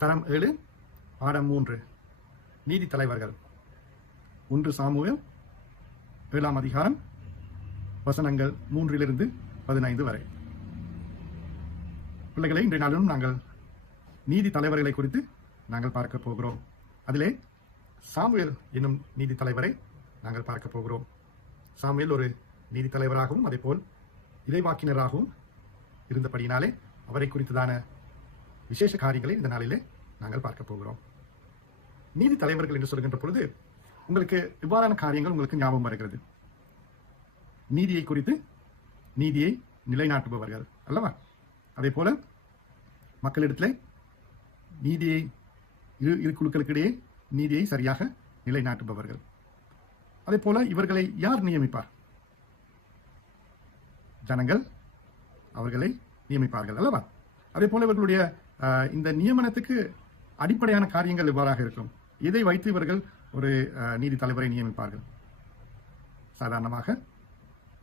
தரம் 7 பாடம் 3 நீதி தலைவர்கள் 1 சாமுவேல் 7ஆம் அதிகாரம் வசனங்கள் 3 - 15 வரை. பிள்ளைகளை இன்றைய நாளிலும் நாங்கள் நீதி தலைவர்களை குறித்து நாங்கள் பார்க்க போகிறோம். அதிலே சாமுவேல் என்னும் நீதி தலைவரை நாங்கள் பார்க்க போகிறோம். சாமுவேல் ஒரு நீதி தலைவராகவும் அதேபோல் இறைவாக்கினராகவும் இருந்தபடியினாலே அவரை குறித்ததான விசேஷ காரியங்களை இந்த நாளிலே நாங்கள் பார்க்க போகிறோம். நீதி தலைவர்கள் என்று சொல்கின்ற பொழுது உங்களுக்கு இவ்வாறான காரியங்கள் உங்களுக்கு ஞாபகம் வருகிறது. நீதியை குறித்து நீதியை நிலைநாட்டுபவர்கள் அல்லவா? அதே போல மக்களிடத்திலே நீதியை இரு குழுக்களுக்கிடையே நீதியை சரியாக நிலைநாட்டுபவர்கள். அதே போல இவர்களை யார் நியமிப்பார்? ஜனங்கள் அவர்களை நியமிப்பார்கள் அல்லவா? அதே போல இவர்களுடைய இந்த நியமனத்துக்கு அடிப்படையான காரியங்கள் இவ்வாறாக இருக்கும். இதை வைத்து இவர்கள் ஒரு நீதி தலைவரை நியமிப்பார்கள். சாதாரணமாக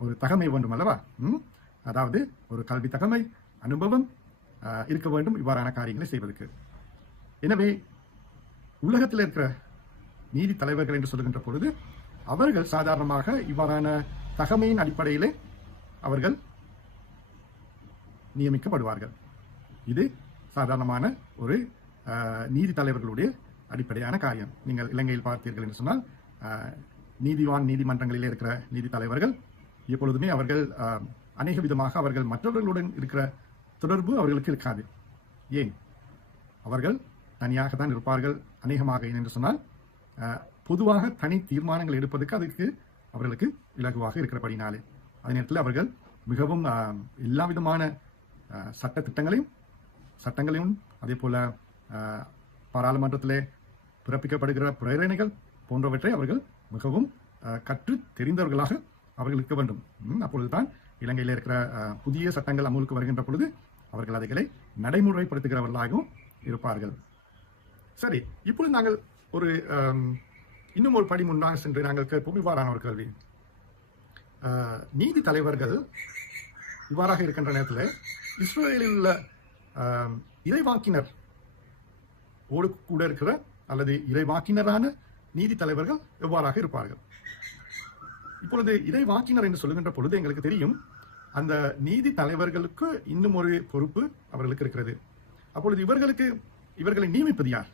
ஒரு தகமை வேண்டும் அல்லவா? அதாவது ஒரு கல்வி தகமை, அனுபவம் இருக்க வேண்டும் இவ்வாறான காரியங்களை செய்வதற்கு. எனவே உலகத்தில் இருக்கிற நீதி தலைவர்கள் என்று சொல்லுகின்ற பொழுது அவர்கள் சாதாரணமாக இவ்வாறான தகமையின் அடிப்படையிலே அவர்கள் நியமிக்கப்படுவார்கள். இது சாதாரணமான ஒரு நீதி தலைவர்களுடைய அடிப்படையான காரியம். நீங்கள் இலங்கையில் பார்த்தீர்கள் என்று சொன்னால் நீதிவான் நீதிமன்றங்களிலே இருக்கிற நீதி தலைவர்கள் எப்பொழுதுமே அவர்கள் அநேக விதமாக அவர்கள் மற்றவர்களுடன் இருக்கிற தொடர்பு அவர்களுக்கு இருக்காது. ஏன்? அவர்கள் தனியாகத்தான் இருப்பார்கள். அநேகமாக என்று சொன்னால் பொதுவாக தனி தீர்மானங்கள் எடுப்பதற்கு அதுக்கு அவர்களுக்கு இலகுவாக இருக்கிறபடினாலே அதே நேரத்தில் அவர்கள் மிகவும் எல்லா விதமான சட்டங்களையும் அதே போல பாராளுமன்றத்திலே பிறப்பிக்கப்படுகிற பிரேரணைகள் போன்றவற்றை அவர்கள் மிகவும் கற்று தெரிந்தவர்களாக அவர்கள் இருக்க வேண்டும். அப்பொழுதுதான் இலங்கையில் இருக்கிற புதிய சட்டங்கள் அமலுக்கு வருகின்ற பொழுது அவர்கள் அதைகளை நடைமுறைப்படுத்துகிறவர்களாகவும் இருப்பார்கள். சரி, இப்பொழுது நாங்கள் ஒரு இன்னும் ஒரு படி முன்னாக சென்று நாங்கள் கேட்போம் இவ்வாறான ஒரு கேள்வி. நீதி தலைவர்கள் இவ்வாறாக இருக்கின்ற நேரத்தில் இஸ்ரேலில் உள்ள இறைவாக்கினர் ஓடு கூட இருக்கிற அல்லது இறைவாக்கினரான நீதி தலைவர்கள் எவ்வாறாக இருப்பார்கள்? இப்பொழுது இறைவாக்கினர் என்று சொல்லுகின்ற பொழுது எங்களுக்கு தெரியும் அந்த நீதி தலைவர்களுக்கு இன்னும் ஒரு பொறுப்பு அவர்களுக்கு இருக்கிறது. அப்பொழுது இவர்களை நியமிப்பது யார்?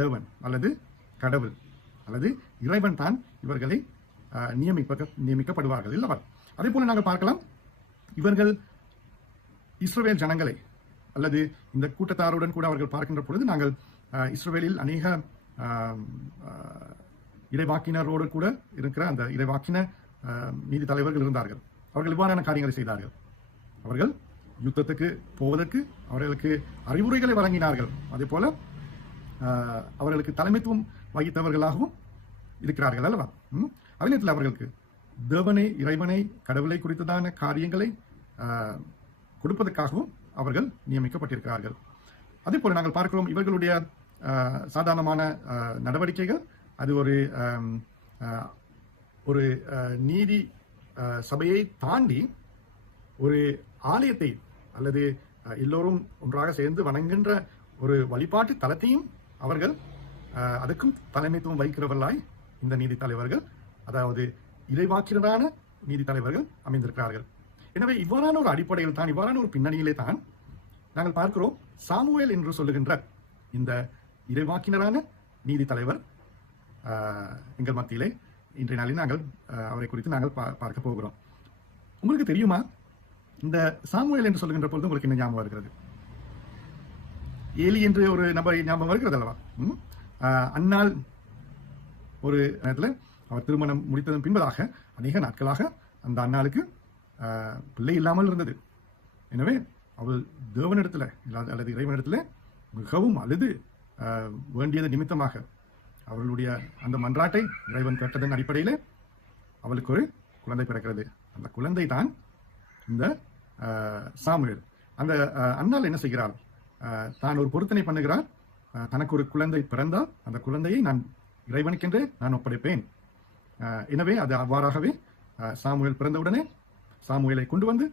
தேவன் அல்லது கடவுள் அல்லது இறைவன் தான் இவர்களை நியமிக்கப்படுவார்கள் இல்லவா? அதே போல நாங்கள் பார்க்கலாம், இவர்கள் இஸ்ரவேல் ஜனங்களை அல்லது இந்த கூட்டத்தாருடன் கூட அவர்கள் பார்க்கின்ற பொழுது நாங்கள் இஸ்ரவேலில் அநேக இறைவாக்கினரோடு கூட இருக்கிற அந்த இறைவாக்கின நீதி தலைவர்கள் இருந்தார்கள். அவர்கள் இவ்வாறான காரியங்களை செய்தார்கள். அவர்கள் யுத்தத்துக்கு போவதற்கு அவர்களுக்கு அறிவுரைகளை வழங்கினார்கள். அதே போல அவர்களுக்கு தலைமைத்துவம் வகித்தவர்களாகவும் இருக்கிறார்கள் அல்லவா? அதே நேரத்தில் அவர்களுக்கு தேவனை, இறைவனை, கடவுளை குறித்ததான காரியங்களை கொடுப்பதற்காகவும் அவர்கள் நியமிக்கப்பட்டிருக்கிறார்கள். அதே போல நாங்கள் பார்க்கிறோம் இவர்களுடைய சாதாரணமான நடவடிக்கைகள் அது ஒரு நீதி சபையை தாண்டி ஒரு ஆலயத்தை அல்லது எல்லோரும் ஒன்றாக சேர்ந்து வணங்குகின்ற ஒரு வழிபாட்டு தலத்தையும் அவர்கள் அதுக்கும் தலைமைத்துவம் வகிக்கிறவர்களாய் இந்த நீதி தலைவர்கள், அதாவது இறைவாக்கினரான நீதி தலைவர்கள் அமைந்திருக்கிறார்கள். எனவே இவ்வாறான ஒரு அடிப்படையில் தான், இவ்வாறான ஒரு பின்னணியிலே தான் நாங்கள் பார்க்கிறோம் சாமுவேல் என்று சொல்லுகின்ற இந்த இறைவாக்கினரான நீதி தலைவர் எங்கள் மத்தியிலே இன்றைய நாளில் நாங்கள் அவரை குறித்து நாங்கள் பார்க்க போகிறோம். உங்களுக்கு தெரியுமா, இந்த சாமுவேல் என்று சொல்லுகின்ற பொழுது உங்களுக்கு என்ன ஞாபகம் வருகிறது? ஏலி என்று ஒரு நபரை ஞாபகம் வருகிறது அல்லவா? அந்நாள் ஒரு நேரத்தில் அவர் திருமணம் முடித்ததன் பின்பதாக அநேக நாட்களாக அந்த அன்னாளுக்கு பிள்ளை இல்லாமல் இருந்தது. எனவே அவள் தேவனிடத்தில் அல்லது இறைவனிடத்தில் மிகவும் அழுது வேண்டியது நிமித்தமாக அவர்களுடைய அந்த மன்றாட்டை இறைவன் கேட்டதன் அடிப்படையில் அவளுக்கு ஒரு குழந்தை பிறக்கிறது. அந்த குழந்தை தான் இந்த சாமுவேல். அந்த அன்னாள் என்ன செய்கிறாள்? தான் ஒரு பொருத்தனை பண்ணுகிறார். தனக்கு ஒரு குழந்தை பிறந்தால் அந்த குழந்தையை நான் இறைவனுக்கென்று நான் ஒப்படைப்பேன். எனவே அது அவ்வாறாகவே சாமுவேல் பிறந்தவுடனே சாமுவேலை கொண்டு வந்து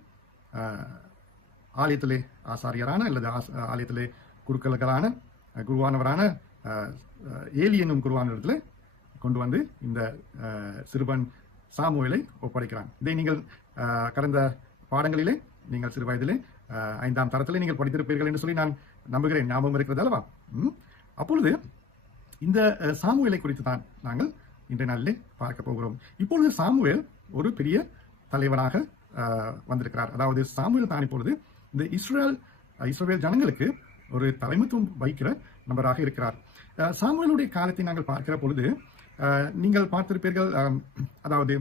ஆலயத்திலே ஆசாரியரான அல்லது ஆலயத்திலே குருக்களுக்களான குருவானவரான ஏலி என்னும் குருவானவரிடத்துல கொண்டு வந்து இந்த சிறுவன் சாமுவேலை ஒப்படைக்கிறான். இதை நீங்கள் கடந்த பாடங்களிலே நீங்கள் சிறு வயதிலே 5ஆம் தரத்திலே நீங்கள் படித்திருப்பீர்கள் என்று சொல்லி நான் நம்புகிறேன். ஞாபகம் இருக்கிறது அல்லவா? அப்பொழுது இந்த சாமுவேலை குறித்து தான் நாங்கள் இன்றைய நாளிலே பார்க்க போகிறோம். இப்பொழுது சாமுவேல் ஒரு பெரிய தலைவராக வந்திருக்கிறார். அதாவது சாமுவேல் தான் இப்பொழுது இந்த இஸ்ரவேல் ஜனங்களுக்கு ஒரு தலைமைத்துவம் வைக்கிற நபராக இருக்கிறார். சாமுவேலுடைய காலத்தை நாங்கள் பார்க்கிற பொழுது நீங்கள் பார்த்திருப்பீர்கள், அதாவது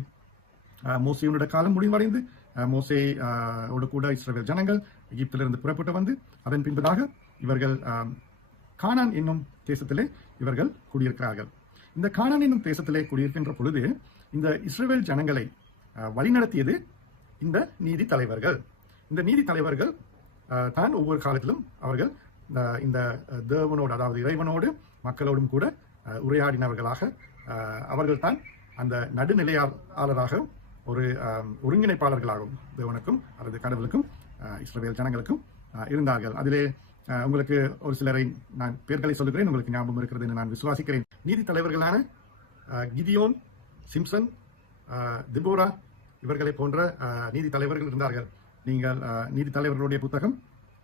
மோசேயுடைய காலம் முடிவடைந்து மோசேயோடு கூட இஸ்ரவேல் ஜனங்கள் எகிப்திலிருந்து புறப்பட்டு வந்து அதன் பின்பதாக இவர்கள் கானான் என்னும் தேசத்திலே இவர்கள் குடியிருக்கிறார்கள். இந்த கானான் என்னும் தேசத்திலே குடியிருக்கின்ற பொழுது இந்த இஸ்ரவேல் ஜனங்களை வழிநடத்தியது இந்த நீதி தலைவர்கள். இந்த நீதி தலைவர்கள் தான் ஒவ்வொரு காலத்திலும் அவர்கள் இந்த தேவனோடு, அதாவது இறைவனோடு மக்களோடும் கூட உரையாடினவர்களாக அவர்கள் தான் அந்த நடுநிலையாளராக ஒரு ஒருங்கிணைப்பாளர்களாகவும் தேவனுக்கும் அல்லது கடவுளுக்கும் இஸ்ரவேல் ஜனங்களுக்கும் இருந்தார்கள். அதிலே உங்களுக்கு ஒரு சிலரை நான் பேர்களை சொல்லுகிறேன், உங்களுக்கு ஞாபகம் இருக்கிறது என்று நான் விசுவாசிக்கிறேன். நீதி தலைவர்களான கிதியோன், சிம்சன், திபோரா இவர்களை போன்ற நீதி தலைவர்கள் இருந்தார்கள். நீங்கள் நீதி தலைவர்களுடைய புத்தகம்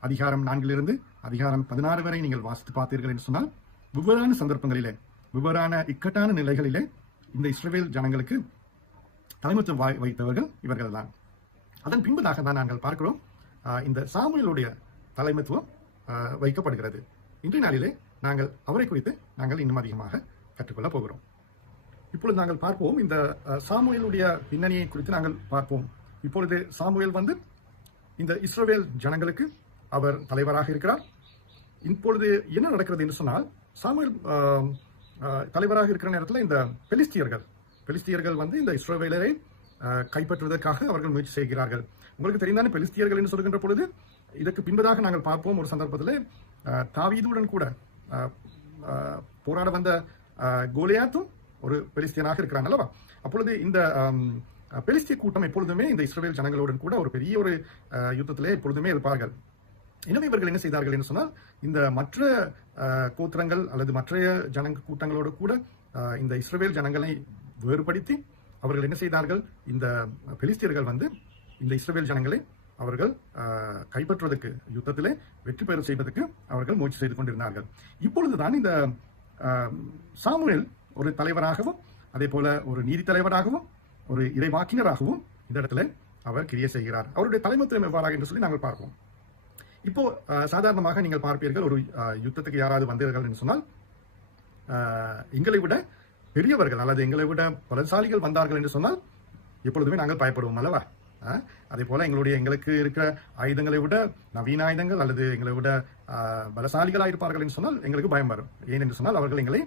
அதிகாரம் 4 அதிகாரம் 16 வரை நீங்கள் வாசித்து பார்த்தீர்கள் என்று சொன்னால் வெவ்வேறான சந்தர்ப்பங்களிலே, வெவ்வேறான இக்கட்டான நிலைகளிலே இந்த இஸ்ரவேல் ஜனங்களுக்கு தலைமைத்துவம் வைத்தவர்கள் இவர்கள் தான். அதன் பின்பதாக தான் நாங்கள் பார்க்கிறோம் இந்த சாமுவேலுடைய தலைமைத்துவம் வைக்கப்படுகிறது. இன்றைய நாளிலே நாங்கள் அவரை குறித்து நாங்கள் இன்னும் அதிகமாக கற்றுக்கொள்ள போகிறோம். இப்பொழுது நாங்கள் பார்ப்போம், இந்த சாமுவேலுடைய பின்னணியை குறித்து நாங்கள் பார்ப்போம். இப்பொழுது சாமுவேல் வந்து இந்த இஸ்ரவேல் ஜனங்களுக்கு அவர் தலைவராக இருக்கிறார். இப்பொழுது என்ன நடக்கிறது என்று சொன்னால், சாமுவேல் தலைவராக இருக்கிற நேரத்தில் இந்த பெலிஸ்தியர்கள் வந்து இந்த இஸ்ரவேலரை கைப்பற்றுவதற்காக அவர்கள் முயற்சி செய்கிறார்கள். உங்களுக்கு தெரிந்தானே பெலிஸ்தியர்கள் என்று சொல்கின்ற பொழுது இதற்கு பின்பதாக நாங்கள் பார்ப்போம், ஒரு சந்தர்ப்பத்தில் தாவீதுடன் கூட போராட வந்த கோலியாத்தும் ஒரு பெலிஸ்தியனாக இருக்கிறான் அல்லவா? அப்பொழுது இந்த பெலிஸ்திய கூட்டம் எப்பொழுதுமே இந்த இஸ்ரவேல் ஜனங்களுடன் கூட ஒரு பெரிய ஒரு யுத்தத்திலே எப்பொழுதுமே இருப்பார்கள். எனவே இவர்கள் என்ன செய்தார்கள் என்று சொன்னால், இந்த மற்ற கோத்திரங்கள் அல்லது மற்ற கூட்டங்களோடு கூட இந்த இஸ்ரவேல் ஜனங்களை வேறுபடுத்தி அவர்கள் என்ன செய்தார்கள், இந்த பெலிஸ்தியர்கள் வந்து இந்த இஸ்ரவேல் ஜனங்களை அவர்கள் கைப்பற்றுவதற்கு, யுத்தத்திலே வெற்றி பெற செய்வதற்கு அவர்கள் முயற்சி செய்து கொண்டிருந்தார்கள். இப்பொழுதுதான் இந்த சாமுவேல் ஒரு தலைவராகவும் அதே போல ஒரு நீதி தலைவராகவும் ஒரு இறைவாக்கினராகவும் இந்த இடத்துல அவர் கிரியை செய்கிறார். அவருடைய தலைமைத்துவம் எவ்வாறாக என்று சொல்லி நாங்கள் பார்ப்போம். இப்போ சாதாரணமாக நீங்கள் பார்ப்பீர்கள், ஒரு யுத்தத்துக்கு யாராவது வந்தீர்கள் என்று சொன்னால் எங்களை விட பெரியவர்கள் அல்லது எங்களை விட பலசாலிகள் வந்தார்கள் என்று சொன்னால் எப்பொழுதுமே நாங்கள் பயப்படுவோம் அல்லவா? அதே போல எங்களுக்கு இருக்கிற ஆயுதங்களை விட நவீன ஆயுதங்கள் அல்லது எங்களை விட பலசாலிகளாக இருப்பார்கள் என்று சொன்னால் எங்களுக்கு பயம் வரும். ஏனென்று சொன்னால் அவர்கள் எங்களை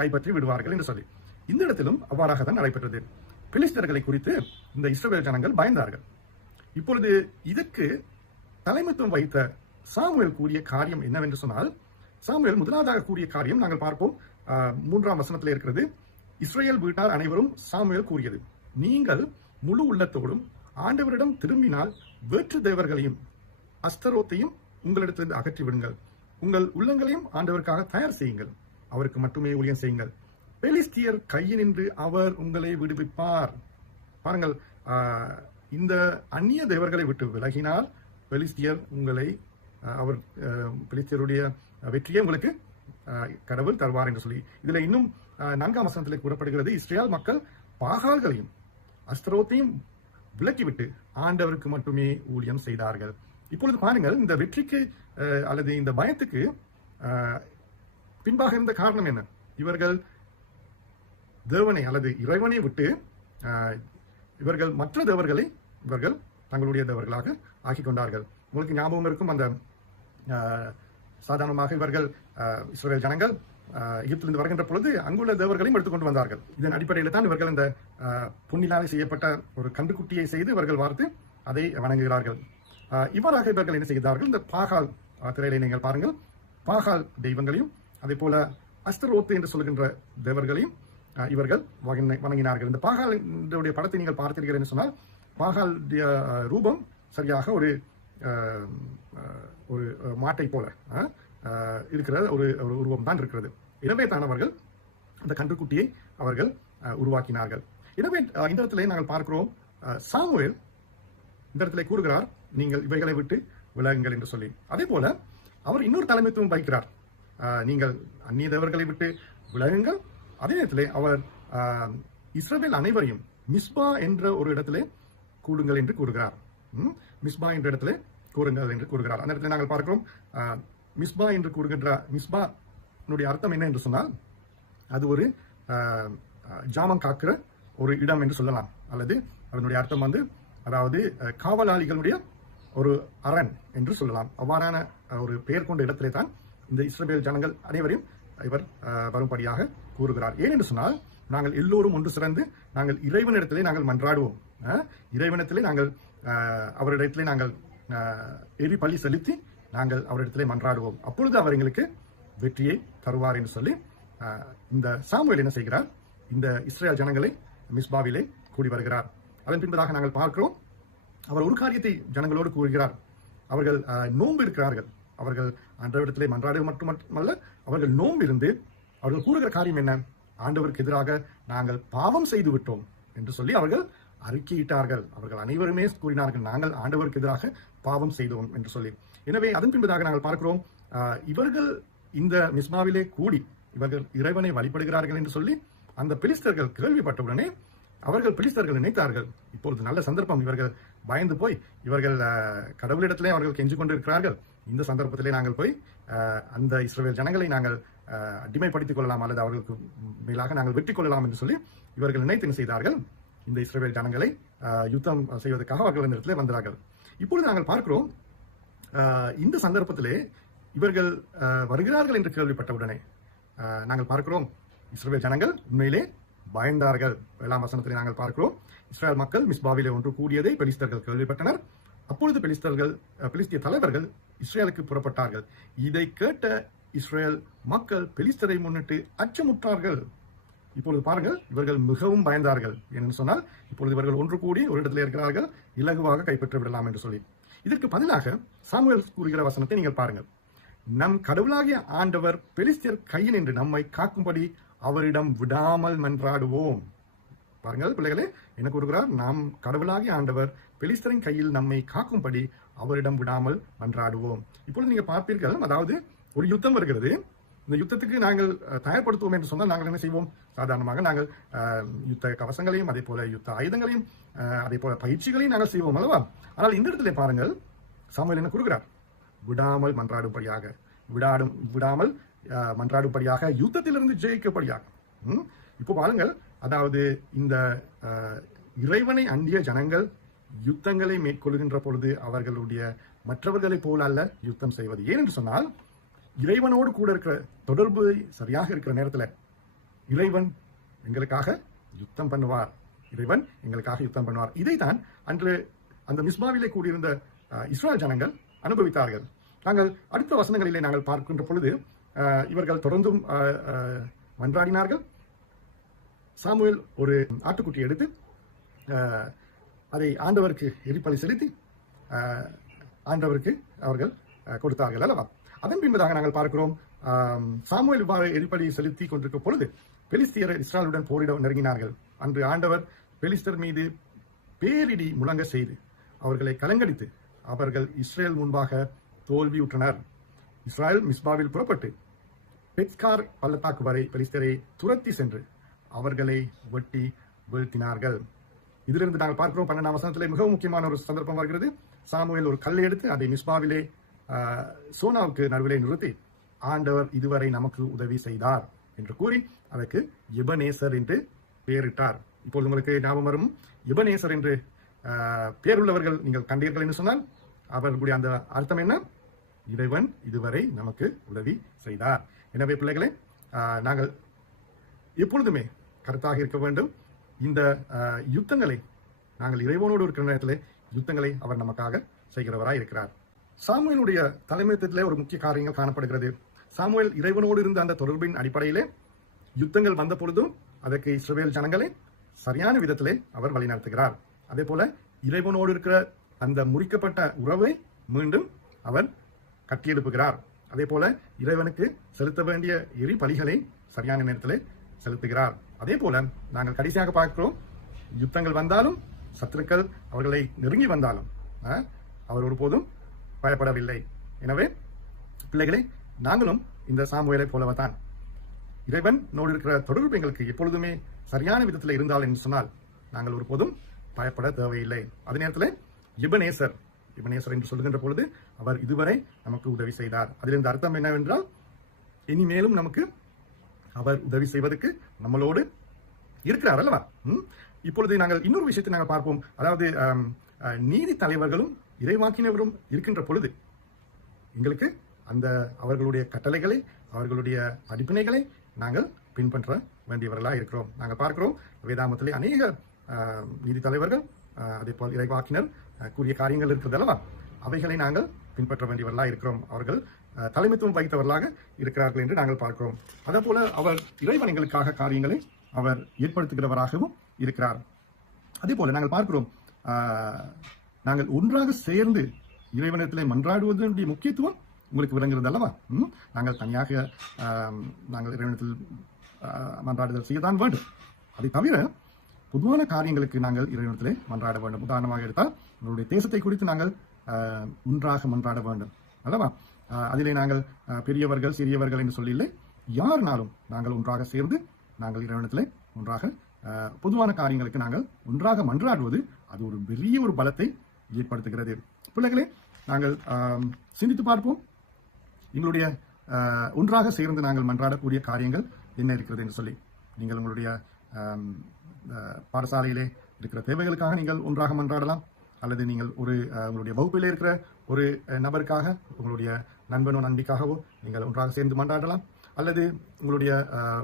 கைப்பற்றி விடுவார்கள் என்று சொல்லி. இந்த இடத்திலும் அவ்வாறாக தான் நடைபெற்றது. பெலிஸ்தர்களை குறித்து இந்த இஸ்ரவேல் ஜனங்கள் பயந்தார்கள். இப்பொழுது இதற்கு தலைமைத்துவம் வைத்த சாமுவேல் கூறிய காரியம் என்னவென்று சொன்னால், சாமுவேல் முதலாவதாக கூறிய காரியம் நாங்கள் பார்ப்போம், 3ஆம் வசனத்தில் இருக்கிறது. இஸ்ரவேல் வீட்டார் அனைவரும் சாமுவேல் கூறியது, நீங்கள் முழு உள்ளத்தோடும் ஆண்டவரிடம் திரும்பினால் வேற்று தேவர்களையும் அஸ்தரோத்தையும் உங்களிடத்திலிருந்து அகற்றி விடுங்கள். உங்கள் உள்ளங்களையும் ஆண்டவருக்காக தயார் செய்யுங்கள். அவருக்கு மட்டுமே ஊழியம் செய்யுங்கள். பெலிஸ்தியர் கையினின்று அவர் உங்களை விடுவிப்பார். பாருங்கள், இந்த அந்நிய தேவர்களை விட்டு விலகினால் பெலிஸ்தியர் உங்களை பெலிஸ்தியருடைய வெற்றியை உங்களுக்கு கடவுள் தருவார் என்று சொல்லி இதுல இன்னும் 4ஆம் வசனத்தில் கூறப்படுகிறது, இஸ்ரேல் மக்கள் பாகால்களையும் அஸ்தரோத்தையும் விலக்கிவிட்டு ஆண்டவருக்கு மட்டுமே ஊழியம் செய்தார்கள். இப்பொழுது பாருங்கள், இந்த வெற்றிக்கு அல்லது இந்த பயத்துக்கு பின்பாக இருந்த காரணம் என்ன? இவர்கள் தேவனை அல்லது இறைவனை விட்டு இவர்கள் மற்ற தேவர்களை இவர்கள் தங்களுடைய தேவர்களாக ஆக்கிக் கொண்டார்கள். உங்களுக்கு ஞாபகம் இருக்கும், அந்த சாதாரணமாக இவர்கள் இஸ்ரவேல் ஜனங்கள் எகிப்திலிருந்து வருகின்ற பொழுது அங்குள்ள தேவர்களையும் எடுத்துக்கொண்டு வந்தார்கள். இதன் அடிப்படையில் தான் இவர்கள் இந்த பொன்னிலாக செய்யப்பட்ட ஒரு கன்றுக்குட்டியை செய்து இவர்கள் வார்த்து அதை வணங்குகிறார்கள். இவ்வாறாக இவர்கள் என்ன செய்தார்கள், இந்த பாகால் திரையிலை நீங்கள் பாருங்கள், பாகால் தெய்வங்களையும் அதே போல அஸ்தரோத்து என்று சொல்கின்ற தேவர்களையும் இவர்கள் வணங்கினார்கள். இந்த பாகாலுடைய படத்தை நீங்கள் பார்த்தீர்கள் என்று சொன்னால், பாகாலுடைய ரூபம் சரியாக ஒரு மாட்டை போல இருக்கிற ஒரு ஒரு உருவம் தான் இருக்கிறது. எனவே தான் அவர்கள் அந்த கன்றுக்குட்டியை அவர்கள் உருவாக்கினார்கள். எனவே இந்த இடத்துல நாங்கள் பார்க்கிறோம், சாமுவேல் இந்த இடத்துல கூறுகிறார், நீங்கள் இவைகளை விட்டு விலகுங்கள் என்று சொல்லி. அதே போல அவர் இன்னொரு தலைமைத்துவம் வைக்கிறார், நீங்கள் அந்நிய தேவர்களை விட்டு விலகுங்கள். அதே நேரத்திலே அவர் இஸ்ரவேல் அனைவரையும் மிஸ்பா என்ற ஒரு இடத்திலே கூடுங்கள் என்று கூறுகிறார். மிஸ்பா என்ற இடத்திலே கூறுங்கள் என்று கூறுகிறார். அந்த இடத்துல நாங்கள் பார்க்கிறோம், மிஸ்பா என்று கூறுகின்ற மிஸ்பா அர்த்தம் என்ன என்று சொன்னால், அது ஒரு ஜாமம் காக்கிற ஒரு இடம் என்று சொல்லலாம். அல்லது அதனுடைய அர்த்தம் அதாவது காவலாளிகளுடைய ஒரு அரண் என்று சொல்லலாம். அவ்வாறான ஒரு பெயர் கொண்ட இடத்திலே தான் இந்த இஸ்ரவேல் ஜனங்கள் அனைவரையும் இவர் வரும்படியாக கூறுகிறார். ஏனென்று சொன்னால், நாங்கள் எல்லோரும் ஒன்று சிறந்து நாங்கள் இறைவனிடத்திலே நாங்கள் மன்றாடுவோம். இறைவனிடத்திலே நாங்கள் அவரிடத்திலே நாங்கள் எரி பலி செலுத்தி நாங்கள் அவரிடத்திலே மன்றாடுவோம். அப்பொழுது அவர் எங்களுக்கு வெற்றியை தருவார் என்று சொல்லி இந்த சாமுவேல் என்ன செய்கிறார், இந்த இஸ்ரேல் ஜனங்களை மிஸ்பாவிலே கூடி வருகிறார். அதன் பின்பதாக நாங்கள் பார்க்கிறோம், அவர் ஒரு காரியத்தை ஜனங்களோடு கூறுகிறார். அவர்கள் நோன்பு இருக்கிறார்கள். அவர்கள் ஆண்டவரிடத்திலே மன்றாடுவது மட்டுமல்ல, அவர்கள் நோன்பு இருந்து அவர்கள் கூறுகிற காரியம் என்ன, ஆண்டவருக்கு எதிராக நாங்கள் பாவம் செய்து விட்டோம் என்று சொல்லி அவர்கள் அறிக்கையிட்டார்கள். அவர்கள் அனைவருமே கூறினார்கள், நாங்கள் ஆண்டவருக்கு எதிராக பாவம் செய்தோம் என்று சொல்லி. எனவே அதன் பின்பதாக நாங்கள் பார்க்கிறோம், இவர்கள் இந்த மிஸ்பாவிலே கூடி இவர்கள் இறைவனை வழிபடுகிறார்கள் என்று சொல்லி அந்த பெலிஸ்தர்கள் கேள்விப்பட்டவுடனே அவர்கள் பெலிஸ்தர்கள் நினைத்தார்கள், இப்பொழுது நல்ல சந்தர்ப்பம், இவர்கள் பயந்து போய் இவர்கள் கடவுளிடத்திலே அவர்கள் கெஞ்சு கொண்டிருக்கிறார்கள், இந்த சந்தர்ப்பத்திலே நாங்கள் போய் அந்த இஸ்ரவேல் ஜனங்களை நாங்கள் அடிமைப்படுத்திக் கொள்ளலாம், அல்லது அவர்களுக்கு மேலாக நாங்கள் வெற்றி கொள்ளலாம் என்று சொல்லி இவர்கள் நினைத்து என்ன செய்தார்கள், இந்த இஸ்ரவேல் ஜனங்களை யுத்தம் செய்வதற்காக அவர்கள் இந்த இடத்திலே வந்தார்கள். இப்பொழுது நாங்கள் பார்க்கிறோம், இந்த சந்தர்ப்பத்திலே இவர்கள் வருகிறார்கள் என்று கேள்விப்பட்டவுடனே நாங்கள் பார்க்கிறோம், இஸ்ரவேல் ஜனங்கள் உண்மையிலே பயந்தார்கள். 7ஆம் வசனத்திலே நாங்கள் பார்க்கிறோம், இஸ்ரேல் மக்கள் மிஸ்பாவிலே ஒன்று கூடியதை பெலிஸ்தர்கள் கேள்விப்பட்டனர். அப்பொழுது பெலிஸ்திய தலைவர்கள் இஸ்ரேலுக்கு புறப்பட்டார்கள். இதை கேட்ட இஸ்ரேல் மக்கள் பெலிஸ்தரை முன்னிட்டு அச்சமுற்றார்கள். இப்பொழுது பாருங்கள், இவர்கள் மிகவும் பயந்தார்கள். என்று சொன்னால், இப்பொழுது இவர்கள் ஒன்று கூடி ஒரு இடத்துல இருக்கிறார்கள், இலகுவாக கைப்பற்ற விடலாம் என்று சொல்லி. இதற்கு பதிலாக சாமுவேல் கூறுகிற வசனத்தை நீங்கள் பாருங்கள், நம் கடவுளாகிய ஆண்டவர் பெலிஸ்தியர் கையில் என்று நம்மை காக்கும்படி அவரிடம் விடாமல் மன்றாடுவோம். பாருங்கள் பிள்ளைகளே, என்ன கூறுகிறார், நாம் கடவுளாகிய ஆண்டவர் பெலிஸ்தரின் கையில் நம்மை காக்கும்படி அவரிடம் விடாமல் மன்றாடுவோம். இப்பொழுது நீங்க பார்ப்பீர்கள், அதாவது ஒரு யுத்தம் வருகிறது. இந்த யுத்தத்துக்கு நாங்கள் தயார்படுத்துவோம் என்று சொன்னால் நாங்கள் என்ன செய்வோம், சாதாரணமாக நாங்கள் யுத்த கவசங்களையும் அதே போல யுத்த ஆயுதங்களையும் அதே போல பயிற்சிகளையும் நாங்கள் செய்வோம் அல்லவா. ஆனால் இந்த இடத்துல பாருங்கள், சாமுவேல் என்ன கூறுகிறார், விடாமல் மன்றாடும்படியாக, விடாமல் மன்றாடும்படியாக, யுத்தத்திலிருந்து ஜெயிக்கப்படியாக. இப்போ பாருங்கள், அதாவது இந்த இறைவனை அண்டிய ஜனங்கள் யுத்தங்களை மேற்கொள்கின்ற பொழுது அவர்களுடைய மற்றவர்களை போல அல்ல யுத்தம் செய்வது. ஏனென்று சொன்னால், இறைவனோடு கூட இருக்கிற தொடர்பு சரியாக இருக்கிற நேரத்தில் இறைவன் எங்களுக்காக யுத்தம் பண்ணுவார். இறைவன் எங்களுக்காக யுத்தம் பண்ணுவார். இதைத்தான் அன்று அந்த மிஸ்பாவிலே கூடியிருந்த இஸ்ரேல் ஜனங்கள் அனுபவித்தார்கள். நாங்கள் அடுத்த வசனங்களிலே நாங்கள் பார்க்கின்ற பொழுது இவர்கள் தொடர்ந்தும் மன்றாடினார்கள். சாமுவேல் ஒரு ஆட்டுக்குட்டி எடுத்து அதை ஆண்டவருக்கு எரிபலி செலுத்தி ஆண்டவருக்கு அவர்கள் கொடுத்தார்கள் அல்லவா. அதன் பின்பதாக நாங்கள் பார்க்கிறோம், சாமுவேல் இவ்வாறு எரிபலி செலுத்தி கொண்டிருக்கும் பொழுது பெலிஸ்தியர் இஸ்ரேலுடன் போரிட நெருங்கினார்கள். அன்று ஆண்டவர் பெலிஸ்தர் மீது பேரிடி முழங்க செய்து அவர்களை கலங்கடித்து அவர்கள் இஸ்ரேல் முன்பாக தோல்வியுற்றனர். இஸ்ரேல் மிஸ்பாவில் புறப்பட்டு பெட்கார் பள்ளத்தாக்கு வரை பெலிஸ்தரை துரத்தி சென்று அவர்களை வெட்டி வீழ்த்தினார்கள். இதிலிருந்து நாங்கள் பார்க்கிறோம், 12ஆம் வசனத்திலே மிகவும் முக்கியமான ஒரு சந்தர்ப்பம் வருகிறது. சாமுவேல் ஒரு கல்லை எடுத்து அதை மிஸ்பாவிலே சோனாவுக்கு நடுவிலே நிறுத்தி, ஆண்டவர் இதுவரை நமக்கு உதவி செய்தார் என்று கூறி அதற்கு எபனேசர் என்று பெயரிட்டார். இப்போது உங்களுக்கு ஞாபகம் வரும், எபனேசர் என்று பேருள்ளவர்கள் நீங்கள் கண்டீர்கள் என்று சொன்னால் அவர்களுடைய அந்த அர்த்தம் என்ன, இறைவன் இதுவரை நமக்கு உதவி செய்தார். எனவே பிள்ளைகளே, நாங்கள் எப்பொழுதுமே கருத்தாக இருக்க வேண்டும். இந்த யுத்தங்களை நாங்கள் இறைவனோடு இருக்கிற நேரத்தில் யுத்தங்களை அவர் நமக்காக செய்கிறவராய் இருக்கிறார். சாமுவேலுடைய தலைமைத்துவத்திலே ஒரு முக்கிய காரியங்கள் காணப்படுகிறது. சாமுவேல் இறைவனோடு இருந்த அந்த தொடர்பின் அடிப்படையிலே யுத்தங்கள் வந்த பொழுதும் அதற்கு இஸ்ரவேல் ஜனங்களை சரியான விதத்திலே அவர் வழிநடத்துகிறார். அதே போல இறைவனோடு இருக்கிற அந்த முறிக்கப்பட்ட உறவை மீண்டும் அவர் கட்டியெழுப்புகிறார். அதே போல இறைவனுக்கு செலுத்த வேண்டிய இரு பலிகளை சரியான நேரத்தில் செலுத்துகிறார். அதே போல நாங்கள் கடைசியாக பார்க்கிறோம், யுத்தங்கள் வந்தாலும் சத்துருக்கள் அவர்களை நெருங்கி வந்தாலும் அவர் ஒருபோதும் பயப்படவில்லை. எனவே பிள்ளைகளை நாங்களும் இந்த சாமுவேலை போலவத்தான் இறைவனோடு இருக்கிற தொடர்பு எங்களுக்கு எப்பொழுதுமே சரியான விதத்தில் இருந்தால் என்று சொன்னால் நாங்கள் ஒருபோதும் பயப்பட தேவையில்லை. அதே நேரத்தில் எபனேசர் என்று சொல்லுகின்ற பொழுது அவர் இதுவரை நமக்கு உதவி செய்தார். அதிலிருந்து அர்த்தம் என்னவென்றால் இனிமேலும் நமக்கு அவர் உதவி செய்வதற்கு நம்மளோடு இருக்கிறார் அல்லவா. இப்பொழுது நாங்கள் இன்னொரு விஷயத்தை நாங்கள் பார்ப்போம். அதாவது நீதி தலைவர்களும் இறைவாக்கினரும் இருக்கின்ற பொழுது எங்களுக்கு அந்த அவர்களுடைய கட்டளைகளை அவர்களுடைய படிப்பினைகளை நாங்கள் பின்பற்ற வேண்டியவர்களாக இருக்கிறோம். நாங்கள் பார்க்கிறோம் வேதாமத்திலே அநேக நீதி தலைவர்கள் அதே போல் இறைவாக்கினர் கூறிய காரியங்கள் இருக்கிறது அல்லவா, அவைகளை நாங்கள் பின்பற்ற வேண்டியவர்களாக இருக்கிறோம். அவர்கள் தலைமைத்துவம் வைத்தவர்களாக இருக்கிறார்கள் என்று நாங்கள் பார்க்கிறோம். அதே போல அவர் இறைவன் எங்களுக்காக காரியங்களை அவர் ஏற்படுத்துகிறவராகவும் இருக்கிறார். அதே போல நாங்கள் பார்க்கிறோம் நாங்கள் ஒன்றாக சேர்ந்து இறைவனத்திலே மன்றாடுவதனுடைய முக்கியத்துவம் உங்களுக்கு விளங்குகிறது அல்லவா. நாங்கள் தனியாக நாங்கள் இறைவனத்தில் மன்றாடுதல் செய்யத்தான் வேண்டும். அதை தவிர பொதுவான காரியங்களுக்கு நாங்கள் இறைவனத்திலே மன்றாட வேண்டும். உதாரணமாக எடுத்தால் உங்களுடைய தேசத்தை குறித்து நாங்கள் ஒன்றாக மன்றாட வேண்டும் அல்லவா. அதிலே நாங்கள் பெரியவர்கள் சிறியவர்கள் என்று சொல்லியில்லை, யாருனாலும் நாங்கள் ஒன்றாக சேர்ந்து நாங்கள் இறைவனத்திலே ஒன்றாக பொதுவான காரியங்களுக்கு நாங்கள் ஒன்றாக மன்றாடுவது அது ஒரு பெரிய ஒரு பலத்தை ஏற்படுத்துகிறது. பிள்ளைகளே நாங்கள் சிந்தித்து பார்ப்போம், எங்களுடைய ஒன்றாக சேர்ந்து நாங்கள் மன்றாடக்கூடிய காரியங்கள் என்ன இருக்கிறது என்று சொல்லி. நீங்கள் உங்களுடைய பாடசாலையிலே இருக்கிற தேவைகளுக்காக நீங்கள் ஒன்றாக மன்றாடலாம், அல்லது நீங்கள் உங்களுடைய வகுப்பிலே இருக்கிற ஒரு நபருக்காக உங்களுடைய நண்பனோ நண்பிக்காகவோ நீங்கள் ஒன்றாக சேர்ந்து மன்றாடலாம், அல்லது உங்களுடைய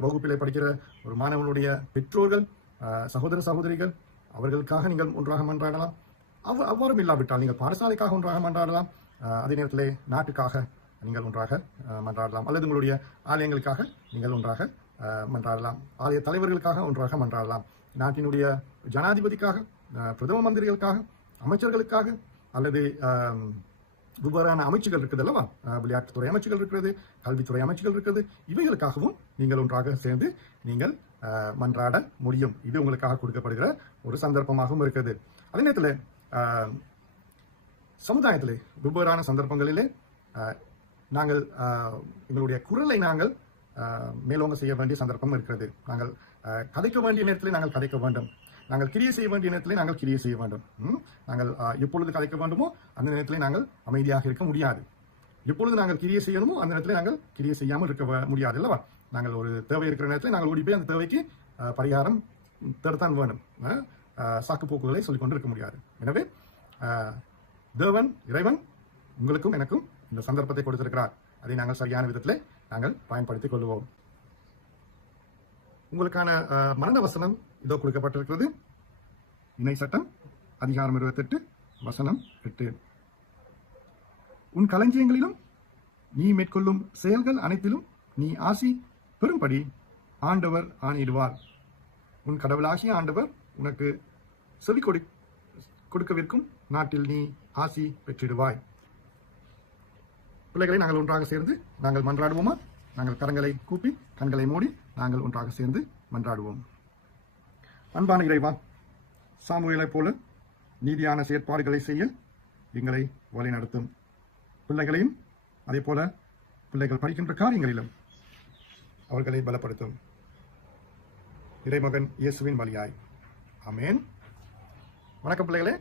வகுப்பிலே படிக்கிற ஒரு மாணவனுடைய பெற்றோர்கள் சகோதர சகோதரிகள் அவர்களுக்காக நீங்கள் ஒன்றாக மன்றாடலாம். அவ்வாறும் இல்லாவிட்டால் நீங்கள் பாடசாலைக்காக ஒன்றாக மன்றாடலாம், அதே நேரத்திலே நாட்டுக்காக நீங்கள் ஒன்றாக மன்றாடலாம், அல்லது உங்களுடைய ஆலயங்களுக்காக நீங்கள் ஒன்றாக மன்றாடலாம், ஆலய தலைவர்களுக்காக ஒன்றாக மன்றாடலாம், நாட்டினுடைய ஜனாதிபதிக்காக, பிரதம மந்திரிகளுக்காக, அமைச்சர்களுக்காக, அல்லது வெவ்வேறான அமைச்சுகள் இருக்குது அல்லவா, விளையாட்டுத்துறை அமைச்சுகள் இருக்கிறது, கல்வித்துறை அமைச்சுகள் இருக்கிறது, இவைகளுக்காகவும் நீங்கள் ஒன்றாக சேர்ந்து நீங்கள் மன்றாட முடியும். இது உங்களுக்காக கொடுக்கப்படுகிற ஒரு சந்தர்ப்பமாகவும் இருக்கிறது. அதே நேரத்தில் சமுதாயத்திலே வெவ்வேறான சந்தர்ப்பங்களிலே நாங்கள் எங்களுடைய குரலை நாங்கள் மேலோங்க செய்ய வேண்டிய சந்தர்ப்பம் இருக்கிறது. நாங்கள் கதைக்க வேண்டிய நேரத்தில் நாங்கள் கதைக்க வேண்டும், நாங்கள் கிரியை செய்ய வேண்டிய நேரத்தில் நாங்கள் கிரியை செய்ய வேண்டும். நாங்கள் எப்பொழுது கதைக்க வேண்டுமோ அந்த நேரத்தில் நாங்கள் அமைதியாக இருக்க முடியாது. எப்பொழுது நாங்கள் கிரியை செய்யணுமோ அந்த நேரத்தில் நாங்கள் கிரியை செய்யாமல் இருக்க முடியாது அல்லவா. நாங்கள் ஒரு தேவை இருக்கிற நேரத்தில் நாங்கள் ஓடி போய் அந்த தேவைக்கு பரிகாரம் தேடத்தான் வேணும், சாக்கு போக்குகளை சொல்லிக்கொண்டு இருக்க முடியாது. எனவே தேவன் இறைவன் உங்களுக்கும் எனக்கும் இந்த சந்தர்ப்பத்தை கொடுத்திருக்கிறார். அதை நாங்கள் சரியான விதத்தில் நாங்கள் பயன்படுத்திக் கொள்வோம். உங்களுக்கான மரண வசனம் இதோ கொடுக்கப்பட்டிருக்கிறது. இணை சட்டம் அதிகாரம் 28 வசனம் 8. உன் களஞ்சியங்களிலும் நீ மேற்கொள்ளும் செயல்கள் அனைத்திலும் நீ ஆசி பெறும்படி ஆண்டவர் ஆணையிடுவார். உன் கடவுளாகிய ஆண்டவர் உனக்கு செவி கொடுக்கவிருக்கும் நாட்டில் நீ ஆசி பெற்றிடுவாய். பிள்ளைகளை நாங்கள் ஒன்றாக சேர்ந்து நாங்கள் மன்றாடுவோமா? நாங்கள் கரங்களை கூப்பி கண்களை மூடி நாங்கள் ஒன்றாக சேர்ந்து மன்றாடுவோம். அன்பான இறைவா, சாமுவேலைப் போல நீதியான செயற்பாடுகளை செய்ய எங்களை வழிநடத்தும். பிள்ளைகளையும் அதே போல பிள்ளைகள் படிக்கின்ற காரியங்களிலும் அவர்களை பலப்படுத்தும். இறைமகன் இயேசுவின் வழியாய். ஆமென். வணக்கம் பிள்ளைகளே.